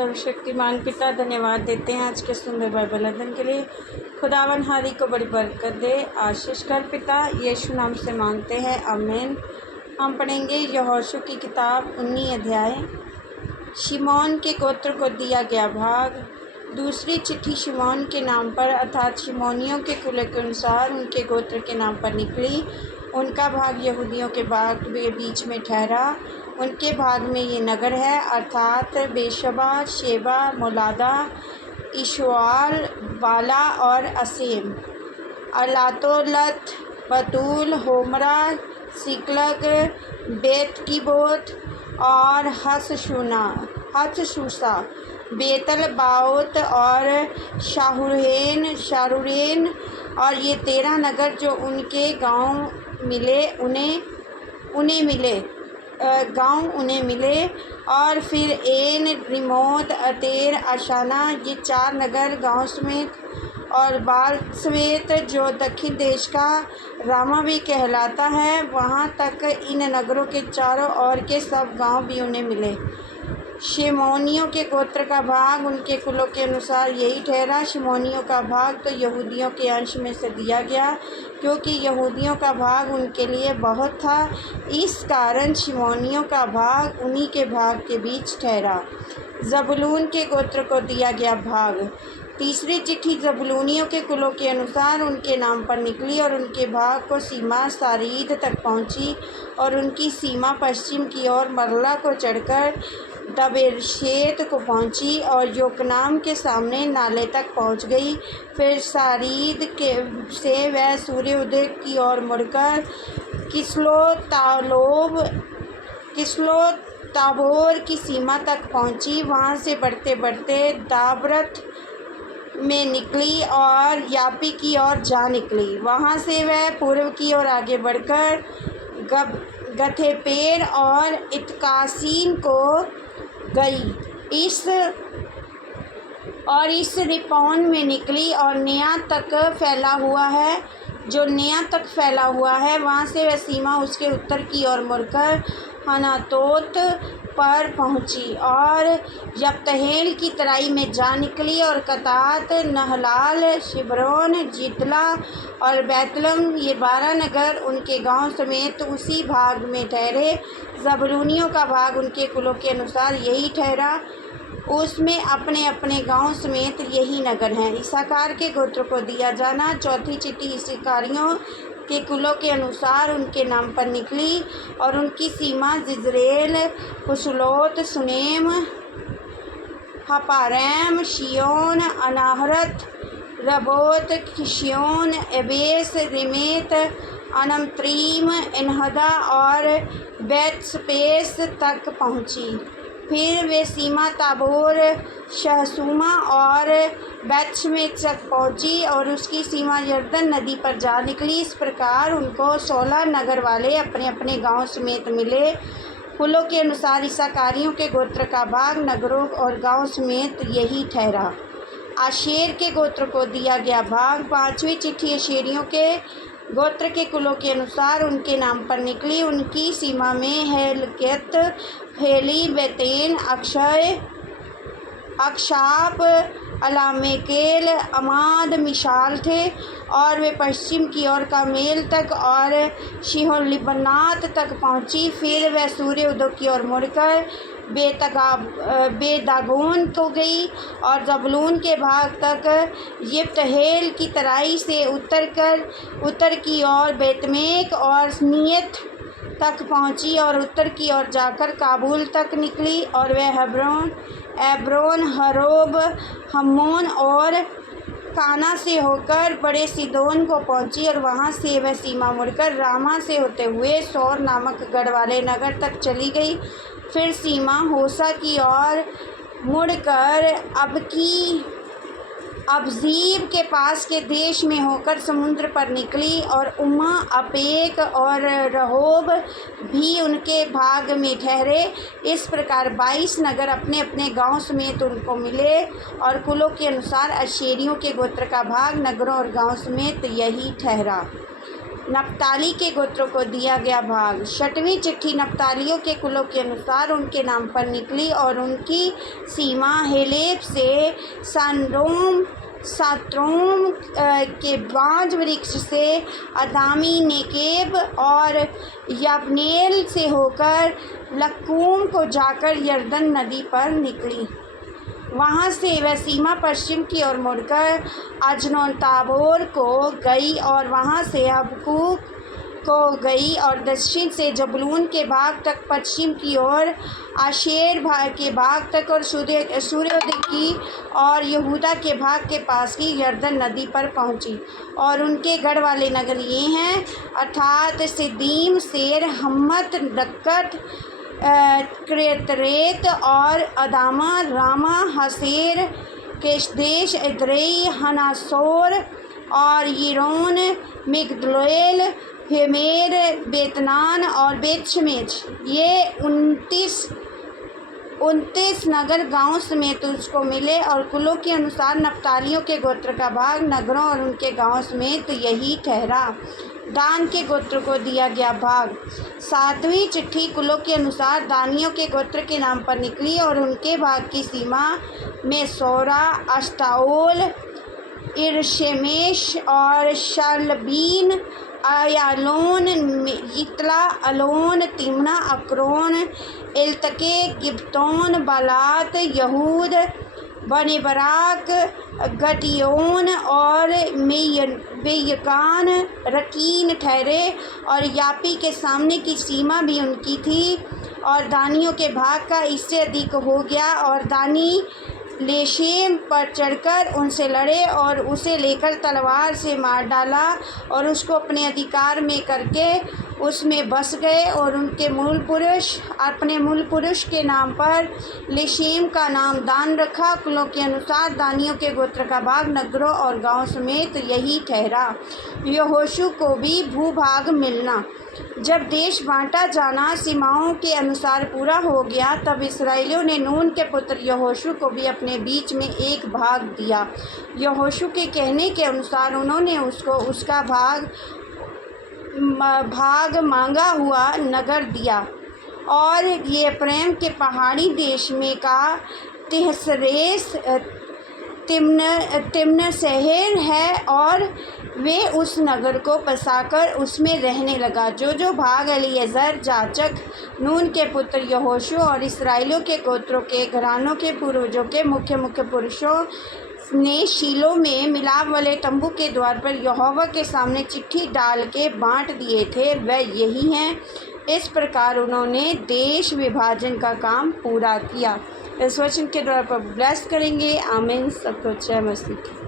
सर्वशक्तिमान पिता धन्यवाद देते हैं आज के सुंदर बाइबल अध्ययन के लिए। खुदावन हारी को बड़ी बरकत दे, आशीष कर पिता, यीशु नाम से मांगते हैं, आमीन। हम पढ़ेंगे यहोशू की किताब 19 अध्याय। शिमोन के गोत्र को दिया गया भाग। दूसरी चिट्ठी शिमोन के नाम पर अर्थात शिमोनियों के कुल के अनुसार उनके गोत्र के नाम पर निकली। उनका भाग यहूदियों के भाग के बीच में ठहरा। उनके भाग में ये नगर है अर्थात बेशबा, शेबा, मोलादा, इशवाल, बाला और असीम, अलातोलत, बतूल, होमरा, सिकलग, बेतकीबोत और हसशूसा, बेतल बाओत और शारूरेन और ये 13 नगर जो उनके गांव उन्हें मिले और फिर एन, रिमोत, अतेर, अशाना, ये 4 नगर गांव समेत और बाल समेत जो दक्षिण देश का रामा भी कहलाता है, वहाँ तक इन नगरों के चारों ओर के सब गांव भी उन्हें मिले। शिमोनियों के गोत्र का भाग उनके कुलों के अनुसार यही ठहरा। शिमोनियों का भाग तो यहूदियों के अंश में से दिया गया, क्योंकि यहूदियों का भाग उनके लिए बहुत था, इस कारण शिमोनियों का भाग उन्हीं के भाग के बीच ठहरा। जबूलून के गोत्र को दिया गया भाग। तीसरी चिट्ठी जबूलूनियों के कुलों के अनुसार उनके नाम पर निकली और उनके भाग को सीमा सारीद तक पहुंची और उनकी सीमा पश्चिम की ओर मरला को चढ़कर दबेरशेत को पहुंची और योकनाम के सामने नाले तक पहुंच गई। फिर सारीद से वह सूर्य उदय की ओर मुड़कर किस्लो ताबोर की सीमा तक पहुंची। वहां से बढ़ते बढ़ते दाबरत में निकली और यापी की ओर जा निकली। वहां से वह पूर्व की ओर आगे बढ़कर गथेपेर और इतकासीन को गई। इस रिपौन में निकली और नया तक फैला हुआ है। वहाँ से वह सीमा उसके उत्तर की ओर मुड़कर हनातोत पर पहुँची और यप्तहेल की तराई में जा निकली और कतात, नहलाल, शिब्रोन, जितला और बैतलम, ये 12 नगर उनके गांव समेत उसी भाग में ठहरे। जबूलूनियों का भाग उनके कुलों के अनुसार यही ठहरा, उसमें अपने अपने गांव समेत यही नगर हैं। इस्साकार के गोत्र को दिया जाना। चौथी चिट्ठी इस्साकारियों के कुलों के अनुसार उनके नाम पर निकली और उनकी सीमा जिज्रेल, कुशलोत, सुनेम, हपारैम, शियोन, अनाहरत, रबोत, किशियोन, एबेस, रिमेत, अनमत्रीम, इनहदा और बेतस्पेस तक पहुंची। फिर वे सीमा ताबोर, शहसूमा और बेतशमेत तक पहुंची और उसकी सीमा यरदन नदी पर जा निकली। इस प्रकार उनको 16 नगर वाले अपने अपने गांव समेत मिले। कुलों के अनुसार इस्साकारियों के गोत्र का भाग नगरों और गांव समेत यही ठहरा। आशेर के गोत्र को दिया गया भाग। 5वीं चिट्ठी आशेरियों के गोत्र के कुलों के अनुसार उनके नाम पर निकली। उनकी सीमा में हेलकेत, हेली, बेतेन, अक्षाप, अलामेकेल, अमाद, मिशाल थे और वे पश्चिम की ओर कामेल तक और शिहोलिबनात तक पहुंची। फिर वह सूर्य उदय की ओर मुड़कर बेदागोन को गई और जबूलून के भाग तक यिप्तहेल की तराई से उत्तर की ओर बेतमेक और नियत तक पहुंची और उत्तर की ओर जाकर काबुल तक निकली और वह एब्रोन, हरोब, हम्मोन और काना से होकर बड़े सीदोन को पहुंची और वहां से वह सीमा मुड़कर रामा से होते हुए सौर नामक गढ़ वाले नगर तक चली गई। फिर सीमा होसा की ओर मुड़कर अबजीब के पास के देश में होकर समुद्र पर निकली और उम्मा, अपेक और रहोब भी उनके भाग में ठहरे। इस प्रकार 22 नगर अपने अपने गांव समेत उनको मिले और कुलों के अनुसार आशेरियों के गोत्र का भाग नगरों और गांव समेत यही ठहरा। नप्ताली के गोत्रों को दिया गया भाग। 6वीं चिट्ठी नप्तालियों के कुलों के अनुसार उनके नाम पर निकली और उनकी सीमा हेलेब से सात्रोम के बांज वृक्ष से अदामी नेकेब और यब्नेल से होकर लक्कूम को जाकर यरदन नदी पर निकली। वहाँ से वह सीमा पश्चिम की ओर मुड़कर अजनोन ताबोर को गई और वहाँ से हबकूक को गई और दक्षिण से जबलून के भाग तक, पश्चिम की ओर आशेर भाग के भाग तक और सूर्योदय की और यहूदा के भाग के पास की यरदन नदी पर पहुँची। और उनके गढ़ वाले नगर ये हैं, अर्थात सिद्दीम, सेर, हम्मत, रक्कत, क्रेतरेत और अदामा, रामा, हसेर, केशदेश, इद्रेई, हनासोर और यिरोन, मिगदलोएल, हेमेर, बेतनान और बेतशमेश। ये 29 नगर गांव समेत उसको मिले और कुलों के अनुसार नप्तालियों के गोत्र का भाग नगरों और उनके गांव समेत यही ठहरा। दान के गोत्र को दिया गया भाग। 7वीं चिट्ठी कुलों के अनुसार दानियों के गोत्र के नाम पर निकली और उनके भाग की सीमा में सोरा, अश्ताओल, इरशेमेश और Shaalbim, Aijalon, Ithlah, Elon, Timnah, Ekron, Eltekeh, Gibbethon, Baalath, Jehud, Beneberak, गटियोन और बेयकान, रकीन ठहरे। और यापी के सामने की सीमा भी उनकी थी और दानियों के भाग का इससे अधिक हो गया। और दानी लेशेम पर चढ़कर उनसे लड़े और उसे लेकर तलवार से मार डाला और उसको अपने अधिकार में करके उसमें बस गए और उनके अपने मूल पुरुष के नाम पर लेशेम का नाम दान रखा। कुलों के अनुसार दानियों के गोत्र का भाग नगरों और गांव समेत यही ठहरा। यहोशू को भी भूभाग मिलना। जब देश बांटा जाना सीमाओं के अनुसार पूरा हो गया, तब इस्राएलियों ने नून के पुत्र यहोशू को भी अपने बीच में एक भाग दिया। यहोशू के कहने के अनुसार उन्होंने उसको उसका भाग मांगा हुआ नगर दिया। और ये प्रेम के पहाड़ी देश में का तिहसरेस तिम्न शहर है और वे उस नगर को बसाकर उसमें रहने लगा। जो भाग एलीएज़र याजक, नून के पुत्र यहोशू और इस्राएलियों के गोत्रों के घरानों के पूर्वजों के मुख्य पुरुषों ने शीलो में मिलाप वाले तंबू के द्वार पर यहोवा के सामने चिट्ठी डाल के बांट दिए थे, वह यही हैं। इस प्रकार उन्होंने देश विभाजन का काम पूरा किया। इस वचन के द्वारा पर ब्लेस करेंगे। आमीन। सबको जय मसीह।